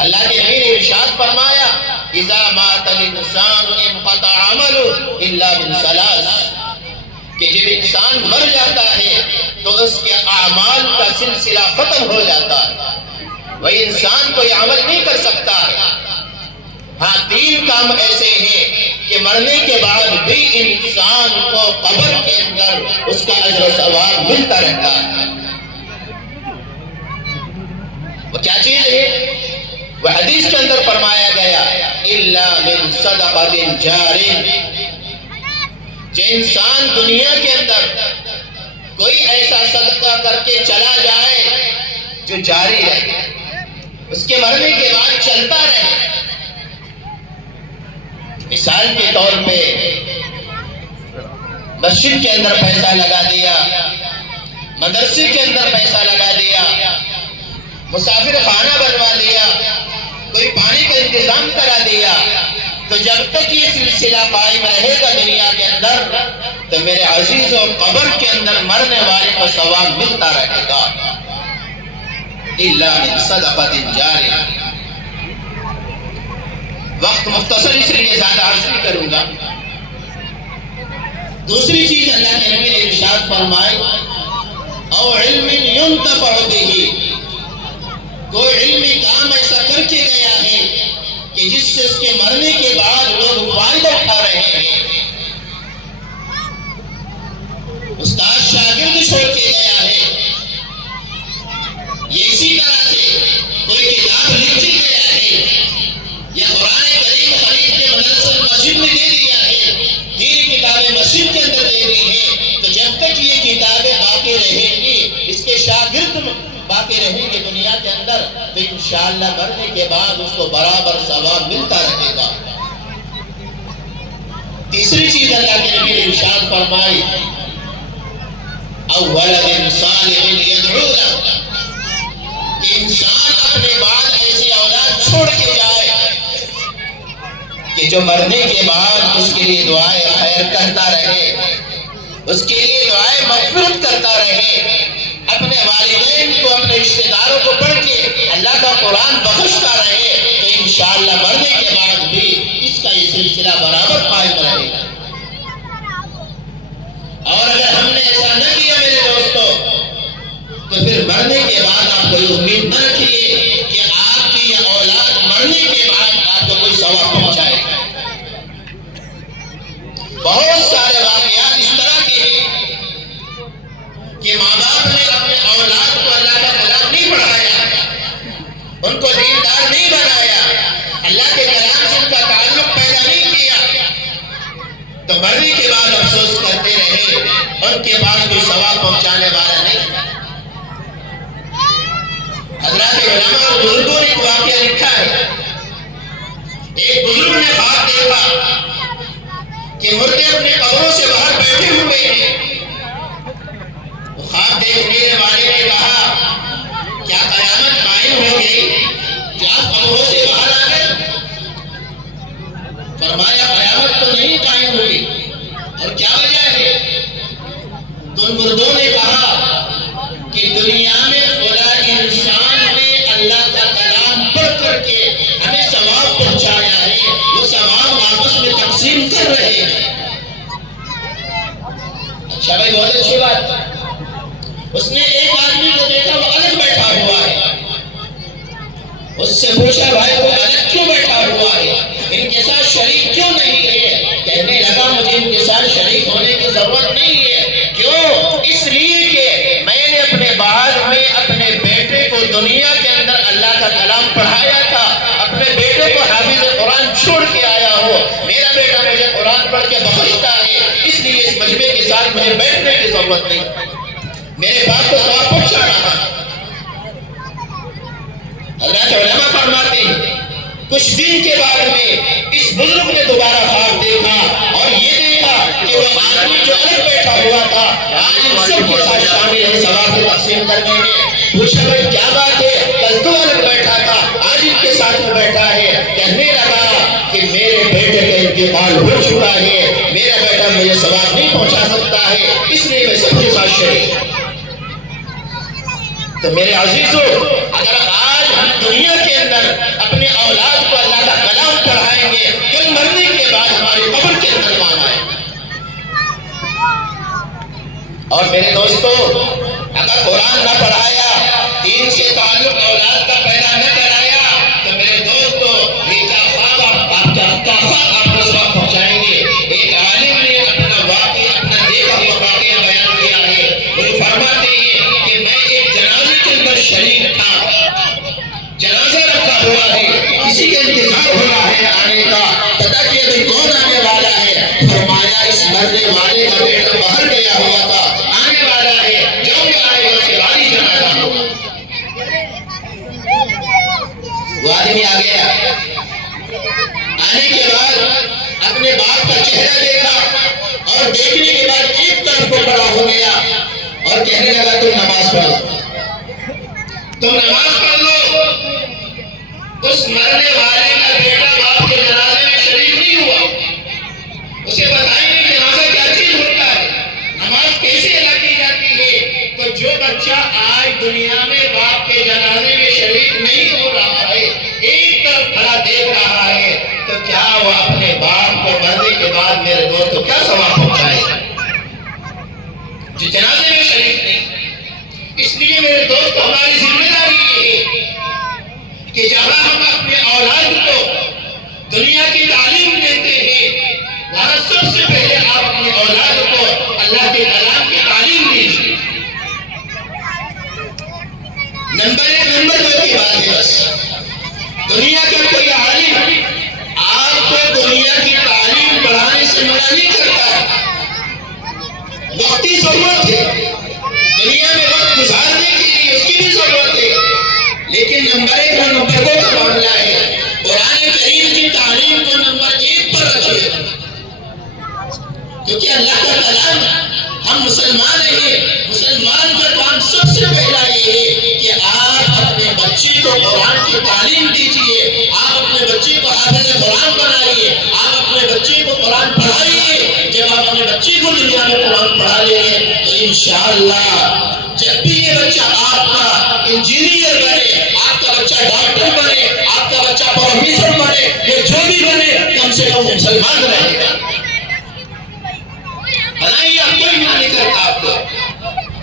اللہ کے نبی نے ارشاد فرمایا اذا مات الانسان انقطع عمله الا من ثلاث، کہ جب انسان مر جاتا ہے تو اس کے اعمال کا سلسلہ ختم ہو جاتا ہے، وہ انسان کوئی عمل نہیں کر سکتا ہے۔ ہاں 3 کام ایسے ہیں کہ مرنے کے بعد بھی انسان کو قبر کے اندر اس کا اجر و ثواب ملتا رہتا ہے۔ وہ کیا چیز ہے؟ وہ حدیث کے اندر فرمایا گیا الا من صدقۃ جار، جو انسان دنیا کے اندر کوئی ایسا صدقہ کر کے چلا جائے جو جاری رہے، اس کے مرنے کے بعد چلتا رہے۔ مثال کے طور پہ مسجد کے اندر پیسہ لگا دیا، مدرسے کے اندر پیسہ لگا دیا، مسافر خانہ بنوا دیا، کوئی پانی کا انتظام کرا دیا، تو جب تک یہ سلسلہ قائم رہے گا دنیا کے اندر تو میرے عزیزوں قبر کے اندر مرنے والے کو ثواب ملتا رہے گا۔ الا من صدقۃ جار۔ وقت مختصر اس لیے زیادہ عرض نہیں کروں گا۔ دوسری چیز اللہ کے نبی نے ارشاد فرمائی او علم ينتفع به، کوئی علمی کام ایسا کر کے گیا ہے کہ جس سے اس کے مرنے کے بعد لوگ فائدہ اٹھا رہے ہیں۔ استاد شاگرد چھوڑ کے گیا ہے، یہ اسی طرح سے کوئی کتاب لکھ کے گیا ہے یا قرآن کریم خرید کے مدرسہ مسجد میں دے دیا ہے، 3 کتابیں مسجد کے اندر دے دی ہیں، تو جب تک یہ کتابیں باقی رہیں گی، اس کے شاگرد باقی رہیں گے دنیا کے اندر، تو انشاءاللہ مرنے کے بعد اس کو برابر ثواب ملتا رہے گا۔ تیسری چیز اللہ کے نبی نے ارشاد فرمائی او ولد صالح يدعو له، کہ انسان اپنے بعد ایسی اولاد چھوڑ کے جائے کہ جو مرنے کے بعد اس کے لیے دعائے خیر کرتا رہے، اس کے لیے دعائے مغفرت کرتا رہے، اپنے والدین کو اپنے رشتہ داروں کو پڑھ کے اللہ کا قرآن بخشتا رہے، تو انشاءاللہ مرنے کے بعد بھی اس کا یہ سلسلہ برابر قائم رہے گا۔ اور اگر ہم نے ایسا نہ کیا میرے دوستوں، تو پھر مرنے کے بعد آپ کوئی امید نہ رکھیے کہ آپ کی یہ اولاد مرنے کے بعد آپ کو کوئی ثواب پہنچائے گا۔ بہت سارے واقعات اس طرح کے ہیں کہ ماں باپ نے اپنے اولاد کو اللہ کا کلام نہیں پڑھایا، ان کو دیندار نہیں بنایا، اللہ کے کلام سے ان کا تعلق پیدا نہیں کیا، تو مرنے کے بعد افسوس کرتے رہے، ان کے پاس کوئی ثواب پہنچانے والا نہیں۔ حضرات علماء اور بزرگوں نے ایک واقعہ لکھا ہے، ایک بزرگ نے خواب دیکھا کہ مردے اپنے قبروں سے باہر بیٹھے ہوئے ہیں۔ خواب دیکھنے والے نے کہا کیا قیامت قائم ہو گئی کہ آپ قبروں سے باہر آ گئے؟ فرمایا قیامت تو نہیں قائم ہوئی، اور کیا وجہ ہے؟ تو ان مردوں نے کہا کہ دنیا میں فلاں انسان نے اللہ کا کلام پڑھ کر کے ہمیں ثواب پہنچایا ہے، وہ ثواب آپس میں تقسیم کر رہے ہیں۔ اچھا بھائی، بہت اچھی بات۔ اس نے ایک آدمی کو دیکھا وہ الگ بیٹھا ہوا ہے، اس سے پوچھا بھائی وہ الگ کیوں بیٹھا ہوا ہے، ان کے ساتھ شریک کیوں نہیں ہے؟ کہنے لگا مجھے ان کے ساتھ شریک ہونے کی ضرورت نہیں ہے، کیوں؟ اس لیے کہ میں نے اپنے بعد میں اپنے بیٹے کو دنیا کے اندر اللہ کا کلام پڑھایا تھا، اپنے بیٹے کو حافظ قرآن چھوڑ کے آیا ہوں، میرا بیٹا مجھے قرآن پڑھ کے بخشتا ہے، اس لیے اس مجمع کے ساتھ مجھے بیٹھنے کی ضرورت نہیں، میرے پاس تو ثواب پہنچا رہا ہے۔ حضرات علماء فرماتے ہیں کچھ دن کے بعد میں اس بزرگ نے دوبارہ خواب دیکھا اور یہ دیکھا کہ وہ آدمی جو الگ بیٹھا ہوا تھا آج ان سب کے ساتھ شامل ہے ثواب کو تقسیم کرنے میں۔ پوچھا بھائی کیا بات ہے، کل تو الگ بیٹھا تھا آج ان کے ساتھ میں بیٹھا ہے؟ کہنے لگا کہ میرے بیٹے کا انتقال ہو چکا ہے، میرا بیٹا مجھے ثواب نہیں پہنچا سکتا ہے، اس لیے میں سب کے ساتھ شریک ہوں۔ تو میرے عزیزوں، اگر آج ہم دنیا کے اندر اپنے اور میرے دوستو، اگر قرآن نہ پڑھایا، دین سے تعلق اولاد کا پیدا نہ کرایا، تو میرے دوستو یہ کیا خواب آپ کو سبق پہنچائیں گے۔ ایک عالم نے اپنا دیکھا ہوا واقعہ بیان کیا ہے۔ وہ فرماتے ہیں کہ میں ایک جنازے کے اندر شریک تھا، جنازہ رکھا ہوا ہے، کسی کا انتظار ہو رہا ہے آنے کا، پتہ کہ ابھی کون آنے والا ہے۔ فرمایا اس مرنے والے کا بیٹا باہر گیا ہوا تھا، آنے والا ہے، جب وہ آئے گا اس کے بعد ہی جنازہ ہوگا۔ وہ آدمی آ گیا، آنے کے بعد اپنے باپ کا چہرہ دیکھا اور دیکھنے کے بعد ایک طرف کو کھڑا ہو گیا اور کہنے لگا تم نماز پڑھو، تم نماز پڑھ لو۔ اس مرنے والے کا بیٹا باپ کے جنازے میں شریک نہیں ہوا، اسے بتائیں گے جنازہ کیا چیز ہوتا ہے، نماز کیسے ادا کی جاتی ہے۔ تو جو بچہ آج دنیا میں باپ کے جنازے میں شریک نہیں ہو رہا ہے، ایک طرف کھڑا دیکھ رہا ہے، تو کیا وہ اپنے باپ کو مرنے کے بعد میرے دوستوں کیا ثواب پہنچائے گا، جو جنازے میں شریک نہیں۔ اس لیے میرے دوست ہماری ذمہ داری یہ ہے کہ جہاں ہم اپنے اولاد کو دنیا کی تعلیم دیتے ہیں، وہاں سب سے پہلے آپ اپنے اولاد کو اللہ کے کلام کی تعلیم دیجیے۔ نمبر 2 کی بات ہے، بس دنیا کا کوئی عالم آپ کو دنیا کی تعلیم پڑھانے سے منع نہیں کرتا، وقتی ضرورت ہے، دنیا میں وقت گزارنے کے لیے اس کی بھی ضرورت ہے، لیکن نمبر 1 اور نمبر 2 کا معاملہ ہے، قرآن کریم کی تعلیم کو نمبر 1 پر رکھیے، کیونکہ اللہ کا کلام، ہم مسلمان ہیں، مسلمان کا کام سب سے پہلا یہ ہے کہ آپ اپنے بچے کو قرآن کی تعلیم دیجیے، آپ اپنے بچے کو حافظ قرآن بنائیے، آپ اپنے بچے کو قرآن پڑھائیے۔ جب آپ اپنے بچے کو دنیا میں قرآن پڑھا لیں گے تو انشاءاللہ جب بھی یہ بچہ آپ کا انجینئر بنے، آپ کا بچہ ڈاکٹر بنے، آپ کا بچہ پروفیسر بنے، یہ جو بھی بنے، کم سے کم مسلمان رہے گا۔ بنائیے، آپ کوئی منع نہیں کرتا آپ کو،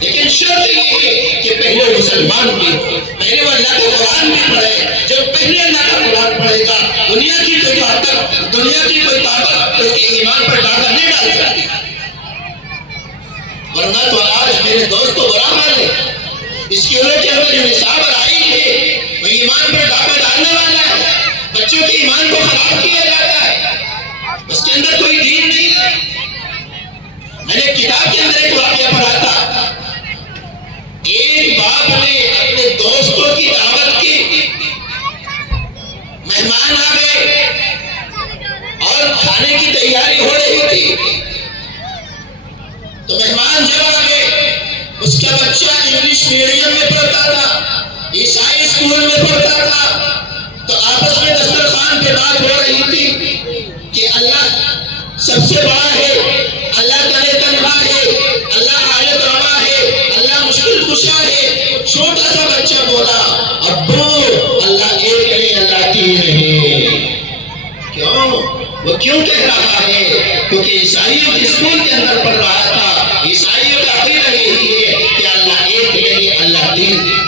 لیکن شرط یہ ہے کہ پہلے مسلمان بھی، پہلے وہ اللہ کا قرآن بھی پڑھے۔ جب پہلے اللہ کا قرآن پڑھے گا، دنیا کی کوئی طاقت اس کے ایمان پر ڈاکہ نہیں ڈال سکتی، ورنہ تو آج میرے دوستو برابر ہے، اسکولوں کے اندر جو نصاب آئی ہے وہ ایمان پر ڈاکہ ڈالنے والا ہے، بچوں کے ایمان کو خراب کیا جاتا ہے، اس کے اندر کوئی دین نہیں ہے۔ میں نے کتاب کے اندر ایک واقعہ پڑھا تھا، ایک باپ نے اپنے دوستوں کی دعوت کی، مہمان آ گئے اور کھانے کی تیاری ہو رہی تھی، تو مہمان جب آ گئے، اس کا بچہ انگلش میڈیم میں پڑھتا تھا، عیسائی اسکول میں پڑھتا تھا، تو آپس میں دسترخوان پہ بات ہو رہی تھی کہ اللہ سب سے بڑا ہے، اللہ تعالی تنہا ہے، اللہ حاجت روا ہے، اللہ مشکل کشا ہے۔ چھوٹا سا بچہ بولا، ابو اللہ ایک نہیں، اللہ 3 ہے۔ کیوں؟ وہ کیوں کہہ رہا ہے؟ کیونکہ عیسائیوں کے اسکول کے اندر پڑھ رہا تھا، عیسائیوں کا عقیدہ یہی ہے کہ اللہ ایک نہیں، اللہ 3 ہے۔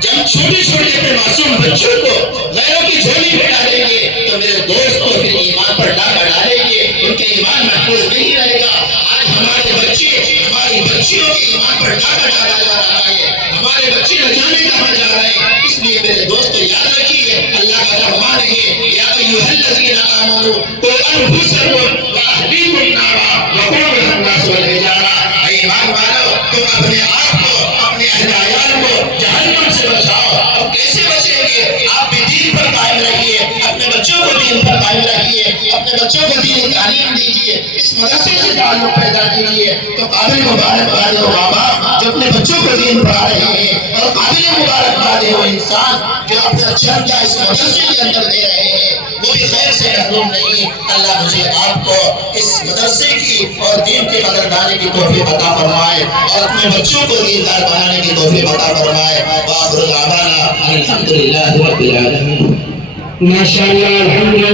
جب چھوٹے چھوٹے اپنے معصوم بچوں کو غیروں کی جھولی میں ڈالیں گے تو میرے دوست کو پھر ایمان پر ڈاکہ ڈالیں گے، ان کے ایمان محفوظ نہیں رہے گا۔ آج ہمارے بچے، ہماری بچیوں کے ایمان پر ڈاکہ ڈالا جا رہا ہے، ہمارے بچے نہ جانے کہاں جا رہے ہیں۔ اس لیے میرے دوستو یاد رکھیے، اللہ کا فرمان ہے، یا ایھا الذین آمنوا قوا انفسکم واہلیکم نارا وقودھا الناس والحجارہ۔ اے ایمان والو، تم اپنے آپ کو، اپنے اہل عیال کو جہنم سے بچاؤ۔ اب کیسے بچیں گے؟ آپ بھی دین پر قائم رہیے، اپنے بچوں کو دین پر قائم رکھیے، اپنے بچوں کو دین تعلیم دیجیے، اس مدرسے سے تعلق پیدا کیجیے۔ تو قابل مبارکباد ہو ماں باپ جو اپنے بچوں کو دین پڑھا رہے ہیں، اور قابل مبارکباد ہے وہ انسان جو اپنا جھنڈا اس مدرسے کے اندر دے رہے ہیں، وہ بھی خیر سے محروم نہیں۔ اللہ مجھے آپ کو اس مدرسے کی اور دین کی قدردانی کی توفیق عطا فرمائے، اور اپنے بچوں کو دیندار بنانے کی توفیق عطا فرمائے۔ وآخر دعوانا الحمدللہ رب العالمین۔ ماشاءاللہ، الحمدللہ۔